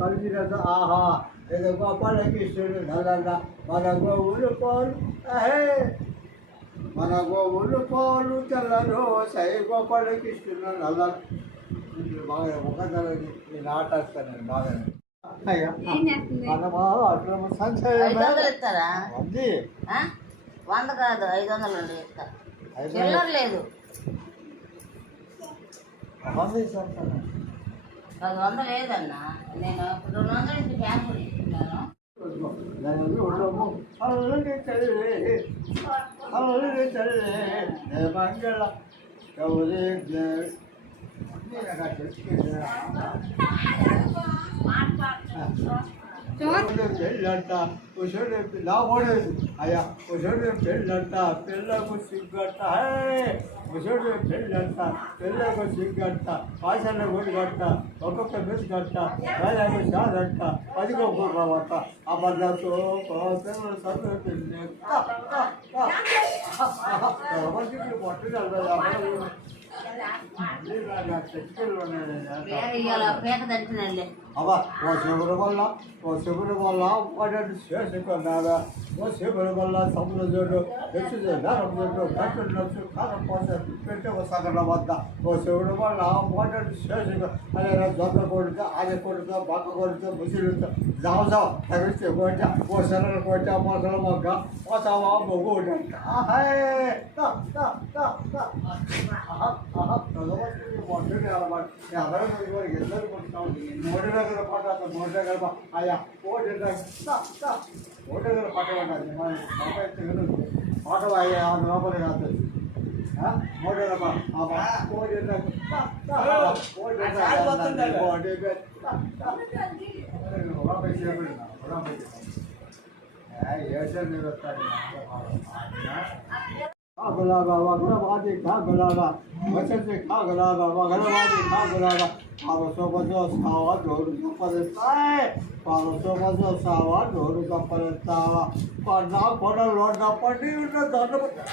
కలిసినట్టు ఆహా ఏదో గోపాలకృష్ణుడు నల్ల మన గోవులు పోలు అహే. మన గోవులు పోలు తెల్లను సై గోపాలకృష్ణుడు నల్ల బాగా ఒక నాటేస్తాను బాగా. మనమా అట్లా ఐదు సంచయం వందలు ఇస్తారా? ఉంది? వంద కాదు ఐదు వందలు ఐదు చిల్లర లేదు. పది వందలు లేదన్నా నేను రెండు వందలు ఇంటి బ్యాంకు ఇస్తున్నాను నన్ను ఉడము అల్లరి తల్లి అల్లరి తల్లి నే మంగళ గౌరీ పెళ్ళంట కుషుడు నా ఓడేది అయ్యా కుషుడు పెళ్ళంట పిల్లకు సిగ్గట్ట కుషుడు పెళ్ళంట పిల్లకు సిగ్గట్ట పాషాల గుడి గట్ట ఒక్కొక్క మిస్ గట్ట రాజాకు షాదంట పదిగో పోవట అబద్ధతో పిల్లలు చదువు పిల్లి అబ్బా ఓ శివుడు వల్ల ఓ శివుడు వల్ల వాటి చేసుకున్నారా ఓ శివుడు వల్ల సముద్ర జోడు ఎచ్చు కట్టు నచ్చు కారం పోసే పెట్టే సగల వద్ద ఓ శివుడు వల్ల వాటి చేసుకు అదే దొంగ కొడుక అదే కొడుక బక్క కొడుక ముసిలుతో జావ జావ తగిలిస్తే ఓ శరణ కొట్టా మొసల మొగ్గ పోసావా బొగ్గు ఆహే ಎಲ್ಲರೂ ಬರ್ತಾವೆ ನೋಡಿದಾಗರ ಪಾಠ ಆತ ನೋಡಿದಾಗ ಆಯಾ ಓಡಿದಾಗ ಓಡಿದಾಗರ ಪಾಠ ಮಾತಾಡ್ತೀನಿ ಪಾಠವ ಆಯ್ಯ ಆ ನೋಬಲ್ ಆಗ್ತದೆ ನೋಡಿರಪ್ಪ ಓಡಿದಾಗ ಓಡಿದಾಗ ಹೇಳ್ತಾರೆ దగ్గర కోటి దగ్గర పట్టబడ్డాది పాట అయ్యా లోపల కాదు మూడు దగ్గర ప- ఆ ప- కోటి దగ్గర తా, తా, కోటి దగ్గర కోటి దగ్గర తా, తా. రూపాయి చేయబడి రూపాయి ఏసారి మీరు వస్తారు కాగలాగా వగరవాది కాగలాగా వచంతి కాగలాగా వగరవాది కాగలాగా పారసో బజో సావా డోరు కప్పరెత్తాయ్ పారసో బజో సావా డోరు కప్పరెత్తావా పన్నా కొడలో డప్పటి ఉన్న దండ పన్నా